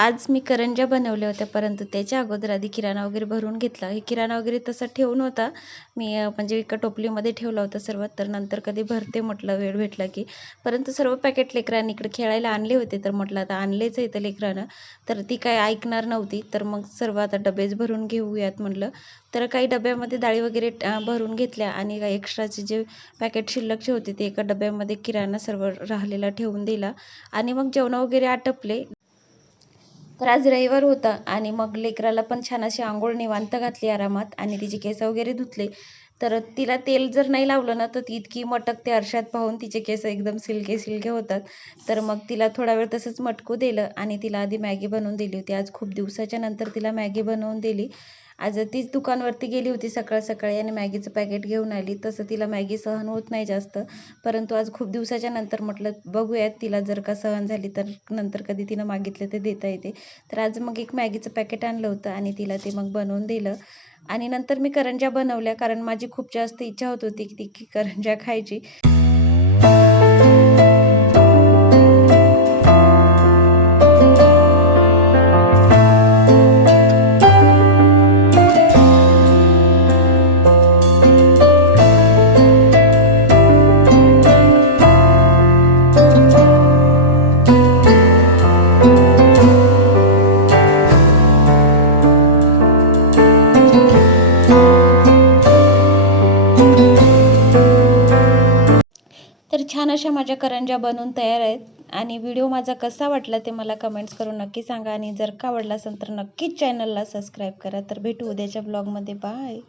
आज मी करंज्या बनवल्या होत्या, परंतु त्याच्या अगोदर आधी किराणा वगैरे भरून घेतला. हे किराणा वगैरे तसा ठेवून होता मी, म्हणजे एका टोपलीमध्ये ठेवला होता सर्व. तर नंतर कधी भरते म्हटलं वेळ भेटला की. परंतु सर्व पॅकेट लेकरांनी इकडे खेळायला आणले होते, तर म्हटलं आता आणलेच आहे तर लेकरानं, तर ती काय ऐकणार नव्हती. तर मग सर्व आता डबेच भरून घेऊयात म्हटलं. तर काही डब्यामध्ये डाळी वगैरे भरून घेतल्या आणि काही एक्स्ट्राचे जे पॅकेट शिल्लकचे होते ते एका डब्यामध्ये किराणा सर्व राहिलेला ठेवून दिला. आणि मग जेवण वगैरे आटपले. तर आज रविवार होता आणि मग लेकराला पण छान अशी अंघोळ निवांत घातली आरामात आणि तिचे केस वगैरे धुतले. तर तिला तेल जर नाही लावलं ना तर ती इतकी मटकते, आरशात पाहून तिचे केस एकदम सिल्के सिल्के होतात. तर मग तिला थोडा वेळ तसंच मटकू दिलं आणि तिला आधी मॅगी बनवून दिली होती. आज खूप दिवसाच्या नंतर तिला मॅगी बनवून दिली. आज तीच दुकानवरती गेली होती सकाळ सकाळी आणि मॅगीचं पॅकेट घेऊन आली. तसं तिला मॅगी सहन होत नाही जास्त, परंतु आज खूप दिवसाच्या नंतर म्हटलं बघूयात तिला जर का सहन झाली तर नंतर कधी तिनं मागितलं ते देता येते. तर आज मग एक मॅगीचं पॅकेट आणलं होतं आणि तिला ते मग बनवून दिलं. आणि नंतर मी करंज्या बनवल्या, कारण माझी खूप जास्त इच्छा होत होती की करंज्या खायची. तर छान अशा माझ्या करंज्या बनवून तयार आहेत. आणि व्हिडिओ माझा कसा वाटला ते मला कमेंट्स करून नक्की सांगा. आणि जर का आवडला असेल तर नक्कीच चॅनलला सबस्क्राईब करा. तर भेटू उद्याच्या ब्लॉगमध्ये. बाय.